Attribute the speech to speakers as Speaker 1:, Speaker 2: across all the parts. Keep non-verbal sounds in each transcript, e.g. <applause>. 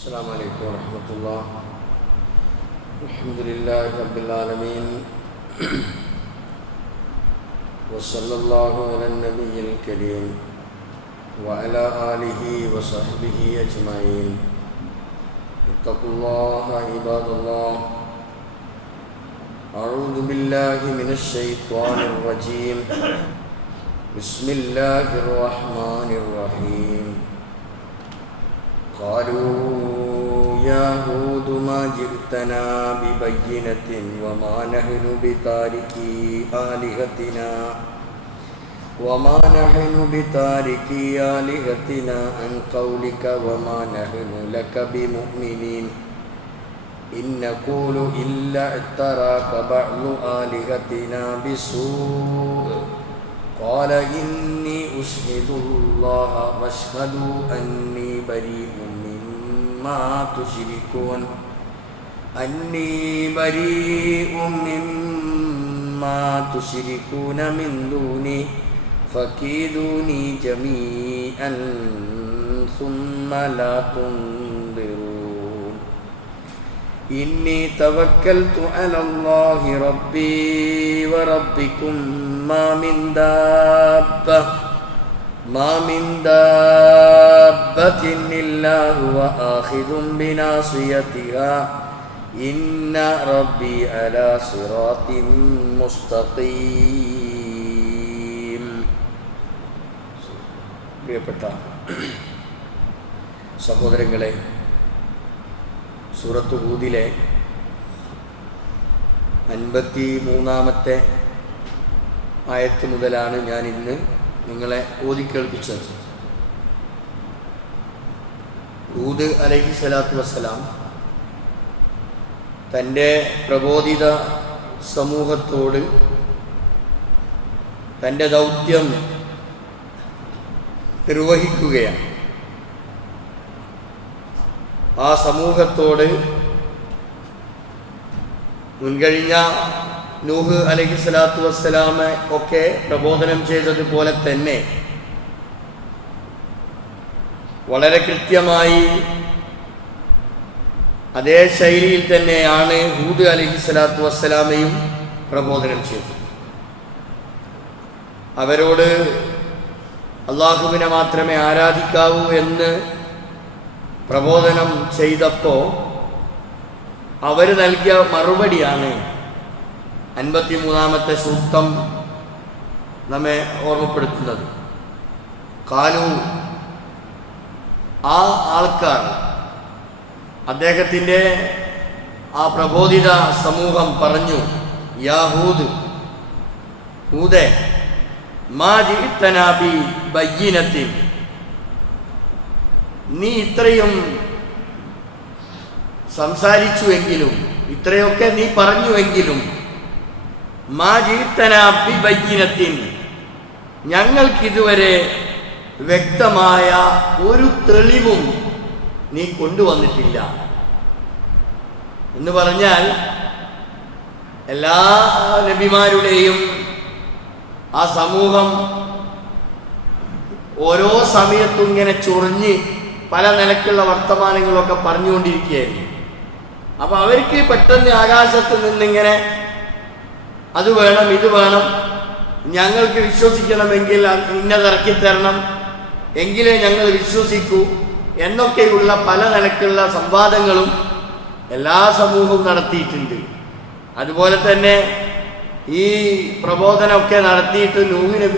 Speaker 1: السلام عليكم ورحمة الله. الحمد لله رب العالمين. <clears throat> وصلى الله على النبي الكريم وعلى آله وصحبه أجمعين. اتقوا الله عباد الله. أعوذ بالله من الشيطان الرجيم. بسم الله الرحمن الرحيم. قالوا هود ما جئتنا ببينة وما نحن بتاركي آلهتنا. وما نحن بتاركي آلهتنا عن قولك وما نحن لك بمؤمنين. إن نقول إلا اعتراك بعض آلهتنا بسوء. قال إني أشهد الله واشهدوا أني بريء مما تشركون أني بريء مما تشركون من دوني فكيدوني جميعا ثم لا تنظرون إني توكلت على الله ربي وربكم ما من دابة ما من دابة إلا هو آخذ بناصيتها إن ربي على صراط مستقيم പ്രിയപ്പെട്ട സഹോദരങ്ങളെ സൂറത്ത് ഹൂദിലെ അൻപത്തി മൂന്നാമത്തെ ആയത്ത് മുതലാണ് ഞാൻ ഇന്ന് നിങ്ങളെ ഓതിക്കേൾപ്പിച്ചത് ഊദ് അലഹി സ്വലാത്തു വസ്സലാം തന്റെ പ്രബോധിത സമൂഹത്തോട് തന്റെ ദൗത്യം നിർവഹിക്കുകയാണ്. ആ സമൂഹത്തോട് മുൻകഴിഞ്ഞ നൂഹ് അലഹി സ്വലാത്തു വസ്സലാമെ ഒക്കെ പ്രബോധനം ചെയ്തതുപോലെ തന്നെ വളരെ കൃത്യമായി അതേ ശൈലിയിൽ തന്നെയാണ് ഹൂദ് അലഹി സ്വലാത്തു വസ്സലാമയും പ്രബോധനം ചെയ്തത്. അവരോട് അള്ളാഹുവിനെ മാത്രമേ ആരാധിക്കാവൂ എന്ന് പ്രബോധനം ചെയ്തപ്പോൾ അവർ നൽകിയ മറുപടിയാണ് അൻപത്തി മൂന്നാമത്തെ സൂക്തം നമ്മെ ഓർമ്മപ്പെടുത്തുന്നത്. കാലു ആ ആൾക്കാർ അദ്ദേഹത്തിന്റെ ആ പ്രബോധിത സമൂഹം പറഞ്ഞു യാഹൂദ് ഹൂദേ മാ ജിത്തനാബി ബയ്യനത്തിൽ നീ ഇത്രയും സംസാരിച്ചുവെങ്കിലും ഇത്രയൊക്കെ നീ പറഞ്ഞുവെങ്കിലും ഞങ്ങൾക്കിതുവരെ വ്യക്തമായ ഒരു തെളിവും നീ കൊണ്ടുവന്നിട്ടില്ല. എന്ന് പറഞ്ഞാൽ എല്ലാ നബിമാരുടെയും ആ സമൂഹം ഓരോ സമയത്തും ഇങ്ങനെ ചൊറിഞ്ഞ് പല നിലക്കുള്ള വർത്തമാനങ്ങളൊക്കെ പറഞ്ഞുകൊണ്ടിരിക്കുകയായിരുന്നു. അപ്പൊ അവർക്ക് പെട്ടെന്ന് ആകാശത്ത് നിന്നിങ്ങനെ അത് വേണം ഇത് വേണം. ഞങ്ങൾക്ക് വിശ്വസിക്കണമെങ്കിൽ ഇന്നതിറക്കി തരണം. എങ്കിലേ ഞങ്ങൾ വിശ്വസിക്കൂ. എന്നൊക്കെയുള്ള പല നിലക്കുള്ള സംവാദങ്ങളും എല്ലാ സമൂഹവും നടത്തിയിട്ടുണ്ട്. അതുപോലെ തന്നെ ഈ പ്രബോധനമൊക്കെ നടത്തിയിട്ട് നൂഹിന്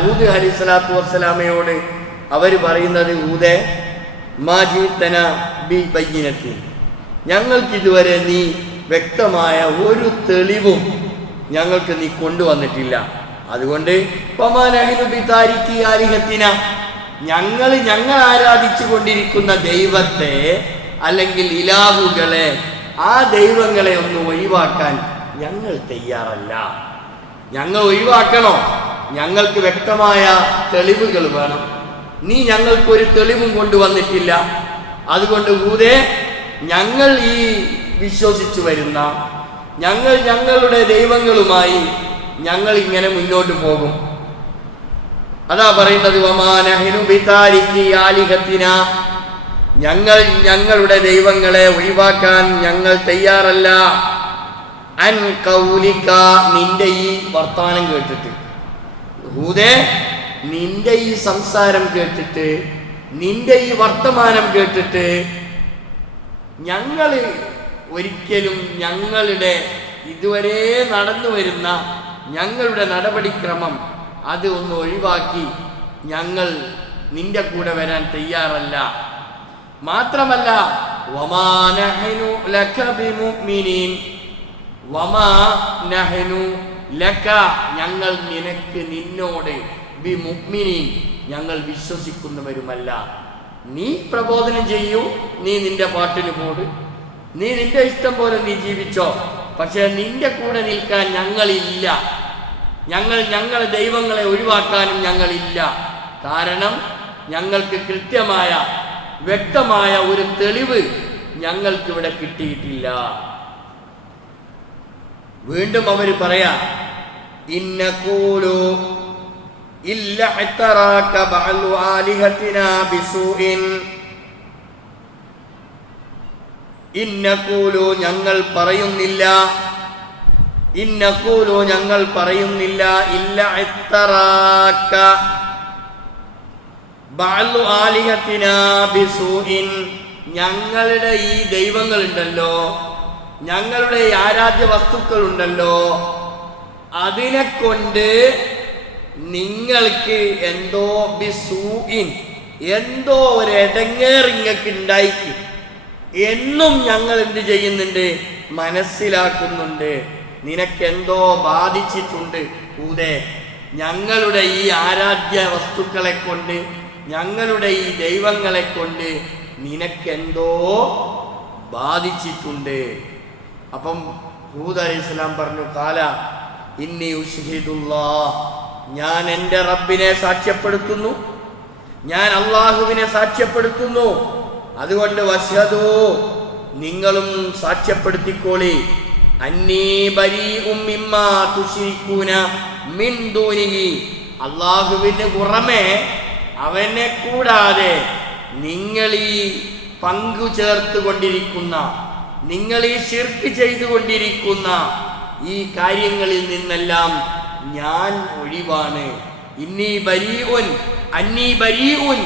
Speaker 1: ഹൂദ് അലി സ്വലാത്തു വസ്സലാമയോട് അവർ പറയുന്നത് ഊതെ മാജീത്തന ബി ബയ്യനത്തിൽ ഞങ്ങൾക്കിതുവരെ നീ വ്യക്തമായ ഒരു തെളിവും ഞങ്ങൾക്ക് നീ കൊണ്ടുവന്നിട്ടില്ല. അതുകൊണ്ട് ഞങ്ങൾ ഞങ്ങൾ ആരാധിച്ചു കൊണ്ടിരിക്കുന്ന ദൈവത്തെ അല്ലെങ്കിൽ ഇലാഹുകളെ ആ ദൈവങ്ങളെ ഒന്ന് ഒഴിവാക്കാൻ ഞങ്ങൾ തയ്യാറല്ല. ഞങ്ങൾ ഒഴിവാക്കണോ? ഞങ്ങൾക്ക് വ്യക്തമായ തെളിവുകൾ വേണം. നീ ഞങ്ങൾക്ക് ഒരു തെളിവും കൊണ്ടുവന്നിട്ടില്ല. അതുകൊണ്ട് ഊതേ ഞങ്ങൾ ഈ വിശ്വസിച്ചു വരുന്ന ഞങ്ങൾ ഞങ്ങളുടെ ദൈവങ്ങളുമായി ഞങ്ങൾ ഇങ്ങനെ മുന്നോട്ട് പോകും. അതാ പറയുന്നത് ഞങ്ങൾ ഞങ്ങളുടെ ദൈവങ്ങളെ ഒഴിവാക്കാൻ ഞങ്ങൾ തയ്യാറല്ല. നിന്റെ ഈ വർത്തമാനം കേട്ടിട്ട്. ഹൂദേ നിന്റെ ഈ സംസാരം കേട്ടിട്ട് നിന്റെ ഈ വർത്തമാനം കേട്ടിട്ട് ഞങ്ങൾ ഒരിക്കലും ഞങ്ങളുടെ ഇതുവരെ നടന്നു വരുന്ന ഞങ്ങളുടെ നടപടിക്രമം അത് ഒന്ന് ഒഴിവാക്കി ഞങ്ങൾ നിന്റെ കൂടെ വരാൻ തയ്യാറല്ല. മാത്രമല്ല ഞങ്ങൾ നിനക്ക് നിന്നോട് ഞങ്ങൾ വിശ്വസിക്കുന്നവരുമല്ല. നീ പ്രബോധനം ചെയ്യൂ നീ നിന്റെ പാട്ടിന് പോട്. നീ നിന്റെ ഇഷ്ടം പോലെ നീ ജീവിച്ചോ. പക്ഷെ നിന്റെ കൂടെ നിൽക്കാൻ ഞങ്ങളില്ല. ഞങ്ങൾ ഞങ്ങളെ ദൈവങ്ങളെ ഒഴിവാക്കാനും ഞങ്ങളില്ല. കാരണം ഞങ്ങൾക്ക് കൃത്യമായ വ്യക്തമായ ഒരു തെളിവ് ഞങ്ങൾക്ക് ഇവിടെ കിട്ടിയിട്ടില്ല. വീണ്ടും അവർ പറയാ ഇന്നകൂലു ഇല്ല ഇന്നകൂലു ഞങ്ങൾ പറയുന്നില്ല. ഇന്നക്കൂലു ഞങ്ങൾ പറയുന്നില്ല. ഇല്ല ഇത്തറാക്ക. ബാലു ആലിഹത്തിനാ ബിസൂഇൻ. ഞങ്ങളുടെ ഈ ദൈവങ്ങളുണ്ടല്ലോ. ഞങ്ങളുടെ ആരാധ്യ വസ്തുക്കളുണ്ടല്ലോ. അതിനെ കൊണ്ട് നിങ്ങൾക്ക് എന്തോ ബിസൂഇൻ എന്തോ ഒരു ഇടങ്ങേറിങ്ങക്ക് ഉണ്ടായിക്ക്. എന്നും ഞങ്ങൾ എന്ത് ചെയ്യുന്നുണ്ട്? മനസ്സിലാക്കുന്നുണ്ട്. നിനക്കെന്തോ ബാധിച്ചിട്ടുണ്ട് കൂടെ ഞങ്ങളുടെ ഈ ആരാധ്യ വസ്തുക്കളെ കൊണ്ട് ഞങ്ങളുടെ ഈ ദൈവങ്ങളെ കൊണ്ട് നിനക്കെന്തോ ബാധിച്ചിട്ടുണ്ട്. അപ്പം ഹൂദ് അലി ഇസ്ലാം പറഞ്ഞു കാല ഇന്നി ഉഷ്ഹിദുല്ലാ ഞാൻ എന്റെ റബ്ബിനെ സാക്ഷ്യപ്പെടുത്തുന്നു. ഞാൻ അള്ളാഹുവിനെ സാക്ഷ്യപ്പെടുത്തുന്നു. അതുകൊണ്ട് വശദൂ നിങ്ങളും സാക്ഷ്യപ്പെടുത്തിക്കോളി. അള്ളാഹുവിന് പുറമെ അവനെ കൂടാതെ നിങ്ങൾ ഈ പങ്കു ചേർത്ത് കൊണ്ടിരിക്കുന്ന നിങ്ങൾ ഈ ശിർക്ക് ചെയ്തുകൊണ്ടിരിക്കുന്ന ഈ കാര്യങ്ങളിൽ നിന്നെല്ലാം ഞാൻ ഒഴിവാണ്. ഇന്നീ ബരീഉൻ അന്നീ ബരീഉൻ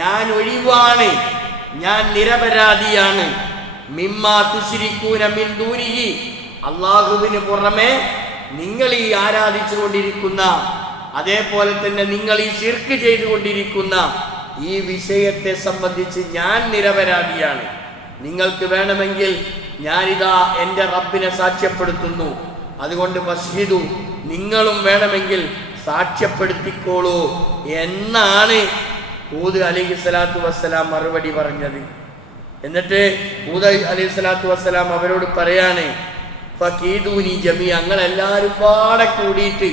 Speaker 1: ഞാൻ ഒഴിവാണ്. ഞാൻ നിരപരാധിയാണ്. അള്ളാഹുവിന് പുറമെ നിങ്ങൾ ഈ ആരാധിച്ചു കൊണ്ടിരിക്കുന്ന അതേപോലെ തന്നെ നിങ്ങൾ ഈ ശിർക്ക് ചെയ്തുകൊണ്ടിരിക്കുന്ന ഈ വിഷയത്തെ സംബന്ധിച്ച് ഞാൻ നിരപരാധിയാണ്. നിങ്ങൾക്ക് വേണമെങ്കിൽ ഞാനിതാ എന്റെ റബ്ബിനെ സാക്ഷ്യപ്പെടുത്തുന്നു. അതുകൊണ്ട് മസ്ജിദു നിങ്ങളും വേണമെങ്കിൽ സാക്ഷ്യപ്പെടുത്തിക്കോളൂ എന്നാണ് ഹൂദ് അലി സ്വലാത്തു വസ്സലാം മറുപടി പറഞ്ഞത്. എന്നിട്ട് ഊദ് അലി സ്വലാത്തു വസ്സലാം അവരോട് പറയാണ് ഫീദൂനി ജമി ഞങ്ങളെല്ലാവരും പാടെ കൂടിയിട്ട്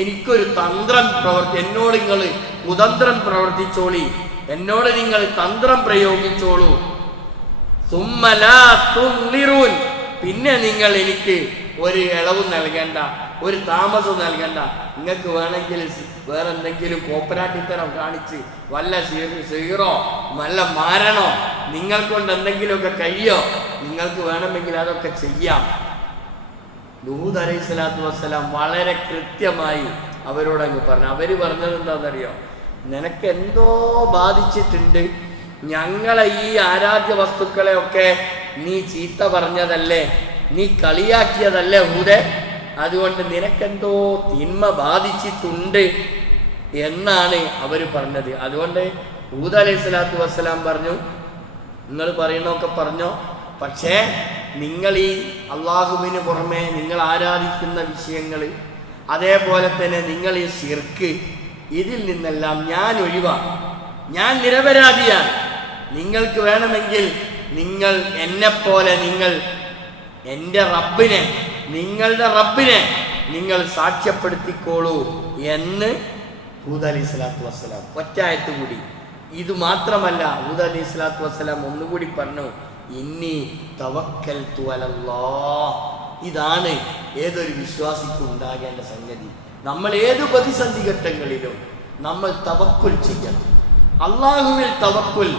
Speaker 1: എനിക്കൊരു തന്ത്രം പ്രവർത്തി എന്നോട് നിങ്ങൾ കുതന്ത്രം പ്രവർത്തിച്ചോളി. എന്നോട് നിങ്ങൾ തന്ത്രം പ്രയോഗിച്ചോളൂ. സുമ്മലാ തുൻലിറൂൻ. പിന്നെ നിങ്ങൾ എനിക്ക് ഒരു ഇളവും നൽകണ്ട ഒരു താമസം നൽകണ്ട. നിങ്ങൾക്ക് വേണമെങ്കിൽ വേറെ എന്തെങ്കിലും കോപ്പരാട്ടിത്തരം കാണിച്ച് വല്ല സീറോ വല്ല മാരണോ നിങ്ങൾക്കൊണ്ട് എന്തെങ്കിലുമൊക്കെ കഴിയോ നിങ്ങൾക്ക് വേണമെങ്കിൽ അതൊക്കെ ചെയ്യാം. ദൂത് അലൈഹി സ്വലാത്തു വസ്സലാം വളരെ കൃത്യമായി അവരോട് അങ്ങ് പറഞ്ഞു. അവർ പറഞ്ഞത് എന്താണെന്നറിയോ? നിനക്ക് എന്തോ ബാധിച്ചിട്ടുണ്ട്. ഞങ്ങളെ ഈ ആരാധ്യ വസ്തുക്കളെയൊക്കെ നീ ചീത്ത പറഞ്ഞതല്ലേ? നീ കളിയാക്കിയതല്ലേ ഹൂദെ? അതുകൊണ്ട് നിനക്കെന്തോ തിന്മ ബാധിച്ചിട്ടുണ്ട് എന്നാണ് അവർ പറഞ്ഞത്. അതുകൊണ്ട് ഊദ അലൈഹി സ്വലാത്തു വസ്സലാം പറഞ്ഞു നിങ്ങൾ പറയണമൊക്കെ പറഞ്ഞോ? പക്ഷേ നിങ്ങൾ ഈ അള്ളാഹുവിന് പുറമെ നിങ്ങൾ ആരാധിക്കുന്ന വിഷയങ്ങൾ അതേപോലെ തന്നെ നിങ്ങൾ ഈ ശിർക്ക് ഇതിൽ നിന്നെല്ലാം ഞാൻ ഒഴിവാ. ഞാൻ നിരപരാധിയാണ്. നിങ്ങൾക്ക് വേണമെങ്കിൽ നിങ്ങൾ എന്നെപ്പോലെ നിങ്ങൾ എന്റെ റബ്ബിനെ നിങ്ങളുടെ റബ്ബിനെ നിങ്ങൾ സാക്ഷ്യപ്പെടുത്തിക്കോളൂ എന്ന് ഹൂദ് അലി സ്വലാത്തു വസ്സലാം ഒറ്റായത്ത് കൂടി. ഇത് മാത്രമല്ല ഹൂദ് അലി സ്വലാത്തു വസ്സലാം ഒന്നുകൂടി പറഞ്ഞു ഇന്നി തവക്കൽ ഇതാണ് ഏതൊരു വിശ്വാസിക്കും ഉണ്ടാകേണ്ട സംഗതി. നമ്മൾ ഏത് പ്രതിസന്ധി ഘട്ടങ്ങളിലും നമ്മൾ തവക്കുൽ ചെയ്യണം. അള്ളാഹുവിൽ തവക്കുൽ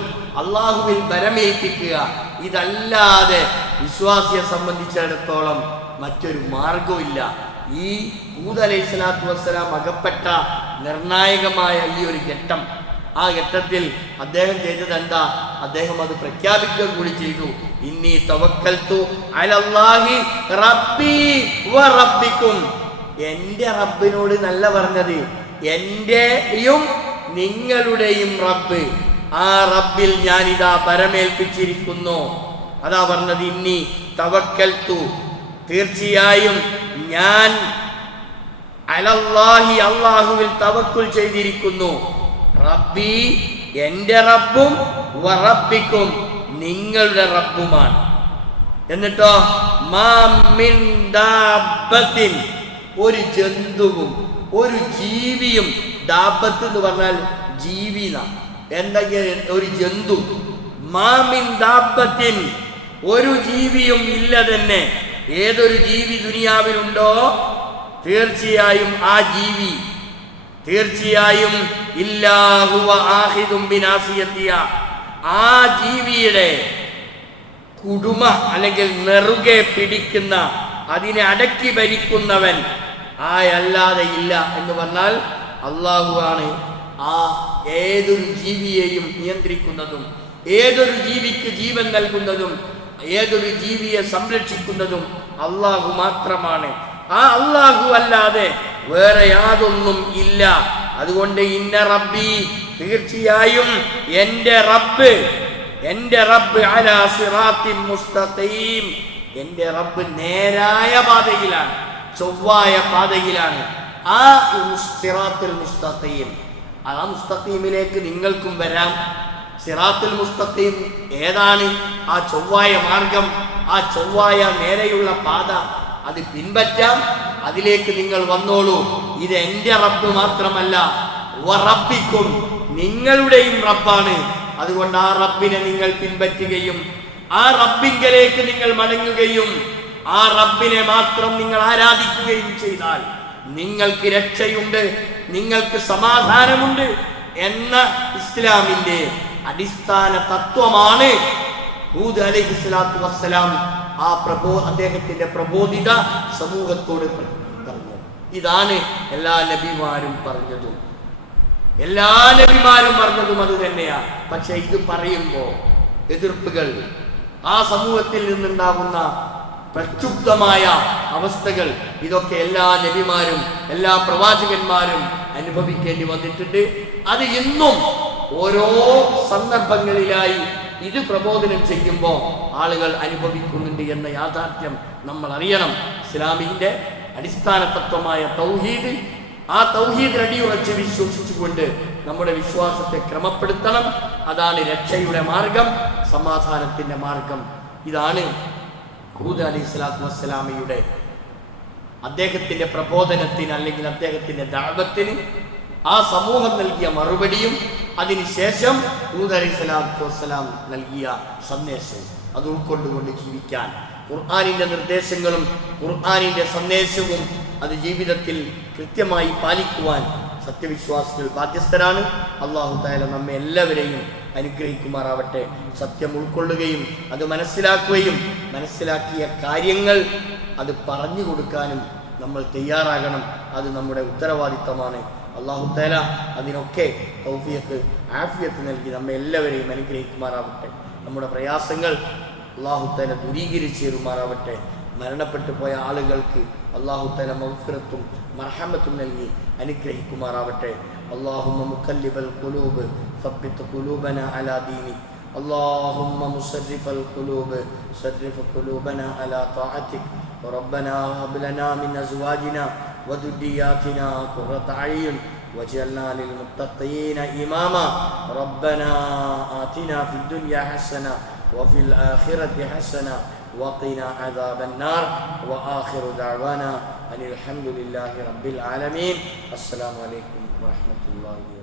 Speaker 1: അള്ളാഹുവിൽ ബരമേൽപ്പിക്കുക ഇതല്ലാതെ വിശ്വാസിയെ സംബന്ധിച്ചിടത്തോളം മറ്റൊരു മാർഗമില്ല ഈ ഹൂദ് അലൈഹി സ്വലാത്തു വസ്സലാം അകപ്പെട്ട നിർണായകമായ ഈ ഒരു ഘട്ടം. ആ ഘട്ടത്തിൽ അദ്ദേഹം ചെയ്തത് എന്താ? അദ്ദേഹം അത് പ്രഖ്യാപിക്കുക കൂടി ചെയ്തു. ഇന്നി തവക്കൽത്തു അലല്ലാഹി റബ്ബി റബ്ബിക്കും. റബ്ബിനോട് നല്ല പറഞ്ഞത് എന്റെയും നിങ്ങളുടെയും റബ്ബ് ആ റബ്ബിൽ ഞാനിതാ പരമേൽപ്പിച്ചിരിക്കുന്നു. അതാ പറഞ്ഞത് ഇന്നി തവക്കൽത്തു തീർച്ചയായും ഞാൻ അലല്ലാഹി അള്ളാഹുവിൽ തവക്കുൽ ചെയ്തിരിക്കുന്നു. റബ്ബി എന്റെ റബ്ബും വറബിക്കും നിങ്ങളുടെ റബ്ബുമാണ്. എന്നിട്ടോ മാമിൻ ഒരു ജന്തുവും ഒരു ജീവിയും ദാബത്ത് എന്ന് പറഞ്ഞാൽ ജീവിന എന്തെങ്കിലും ഒരു ജന്തു. മാമിൻ ദാബത്തിൻ ഒരു ജീവിയും ഇല്ല തന്നെ. ഏതൊരു ജീവി ദുനിയാവിലുണ്ടോ തീർച്ചയായും ആ ജീവി തീർച്ചയായും ആ ജീവിയുടെ കുടുമ അല്ലെങ്കിൽ നെറുകെ പിടിക്കുന്ന അതിനെ അടക്കി ഭരിക്കുന്നവൻ ആയല്ലാതെ ഇല്ല എന്ന് പറഞ്ഞാൽ അള്ളാഹുവാണ് ആ ഏതൊരു ജീവിയെയും നിയന്ത്രിക്കുന്നതും ഏതൊരു ജീവിക്ക് ജീവൻ നൽകുന്നതും ഏതൊരു ജീവിയെ സംരക്ഷിക്കുന്നതും അള്ളാഹു മാത്രമാണ്. ആ അള്ളാഹു അല്ലാതെ വേറെ യാതൊന്നും ഇല്ല. അതുകൊണ്ട് ഇന്ന റബ്ബി തീർച്ചയായും എന്റെ റബ്ബ് എന്റെ റബ്ബ് അലാ മുസ്തഖീം. എന്റെ റബ്ബ് നേരായ പാതയിലാണ് ചൊവ്വായ പാതയിലാണ്. ആ സിറാത്തുൽ മുസ്തഖീം. ആ മുസ്തഖീമിലേക്ക് നിങ്ങൾക്കും വരാം. സിറാത്തുൽ മുസ്തഖീം ഏതാണ്? ആ ചൊവ്വായ മാർഗം ആ ചൊവ്വായ നേരെയുള്ള പാത അത് പിൻപറ്റാം. അതിലേക്ക് നിങ്ങൾ വന്നോളൂ. ഇത് എന്റെ റബ്ബ് മാത്രമല്ല. റബ്ബിക്കും നിങ്ങളുടെയും റബ്ബാണ്. അതുകൊണ്ട് ആ റബ്ബിനെ നിങ്ങൾ പിൻപറ്റുകയും ആ റബ്ബിങ്കലേക്ക് നിങ്ങൾ മടങ്ങുകയും ആ റബ്ബിനെ മാത്രം നിങ്ങൾ ആരാധിക്കുകയും ചെയ്താൽ നിങ്ങൾക്ക് രക്ഷയുണ്ട് നിങ്ങൾക്ക് സമാധാനമുണ്ട് എന്ന ഇസ്ലാമിന്റെ അടിസ്ഥാന തത്വമാണ് ഹൂദ് അലൈഹി സ്വലാത്തു വസ്സലാം ആ പ്രബോ അദ്ദേഹത്തിന്റെ പ്രബോധിത സമൂഹത്തോട് പറഞ്ഞു. ഇതാണ് എല്ലാ നബിമാരും പറഞ്ഞതും. എല്ലാ നബിമാരും പറഞ്ഞതും അത് തന്നെയാ. പക്ഷെ ഇത് പറയുമ്പോൾ എതിർപ്പുകൾ ആ സമൂഹത്തിൽ നിന്നുണ്ടാകുന്ന പ്രക്ഷുബ്ധമായ അവസ്ഥകൾ ഇതൊക്കെ എല്ലാ നബിമാരും എല്ലാ പ്രവാചകന്മാരും അനുഭവിക്കേണ്ടി വന്നിട്ടുണ്ട്. അത് ഇന്നും ഓരോ സന്ദർഭങ്ങളിലായി ഇത് പ്രബോധനം ചെയ്യുമ്പോൾ ആളുകൾ അനുഭവിക്കുന്നുണ്ട് എന്ന യാഥാർത്ഥ്യം നമ്മൾ അറിയണം ഇസ്ലാമിന്റെ അടിസ്ഥാന തത്വമായ തൗഹീദ് ആ തൗഹീദ് അടിയുറച്ച് വിശ്വസിച്ചുകൊണ്ട് നമ്മുടെ വിശ്വാസത്തെ ക്രമപ്പെടുത്തണം. അതാണ് രക്ഷയുടെ മാർഗം സമാധാനത്തിന്റെ മാർഗം. ഇതാണ് ഹൂദ് അലി സ്വലാത്തു വസ്സലാമയുടെ അദ്ദേഹത്തിന്റെ പ്രബോധനത്തിന് അല്ലെങ്കിൽ അദ്ദേഹത്തിന്റെ ദാപത്തിന് ആ സമൂഹം നൽകിയ മറുപടിയും അതിനുശേഷം ശേഷം അലൈഹി സ്വലാത്തു വസ്സലാം നൽകിയ സന്ദേശം അത് ഉൾക്കൊണ്ടുകൊണ്ട് ജീവിക്കാൻ. ഖുർആാനിന്റെ നിർദ്ദേശങ്ങളും ഖുർആാനിന്റെ സന്ദേശവും അത് ജീവിതത്തിൽ കൃത്യമായി പാലിക്കുവാൻ സത്യവിശ്വാസികൾ ബാധ്യസ്ഥരാണ്. അള്ളാഹു താല നമ്മെ എല്ലാവരെയും അനുഗ്രഹിക്കുമാറാവട്ടെ. സത്യം ഉൾക്കൊള്ളുകയും അത് മനസ്സിലാക്കുകയും മനസ്സിലാക്കിയ കാര്യങ്ങൾ അത് പറഞ്ഞു കൊടുക്കാനും നമ്മൾ തയ്യാറാകണം. അത് നമ്മുടെ ഉത്തരവാദിത്തമാണ്. അള്ളാഹു താല അതിനൊക്കെ തൗഫിയക്ക് ആഫിയത്ത് നൽകി നമ്മെ എല്ലാവരെയും അനുഗ്രഹിക്കുമാറാവട്ടെ നമ്മുടെ പ്രയാസങ്ങൾ അള്ളാഹു താല ദൂരീകരിച്ച് തരുമാറാവട്ടെ മരണപ്പെട്ടു പോയ ആളുകൾക്ക് അള്ളാഹു താല മൗഫിറത്തും മർഹമത്തും നൽകി അനുഗ്രഹിക്കുമാറാവട്ടെ اللهم مكلب القلوب ثبت قلوبنا على دينك اللهم مصرف القلوب صرف قلوبنا على طاعتك وربنا هب لنا من ازواجنا وذرياتنا قرة اعين واجعلنا للمتقين إماما. ربنا آتنا في الدنيا حسنة وفي الآخرة حسنة وقنا عذاب النار. وآخر دعوانا أن الحمد لله رب العالمين. السلام عليكم ورحمة الله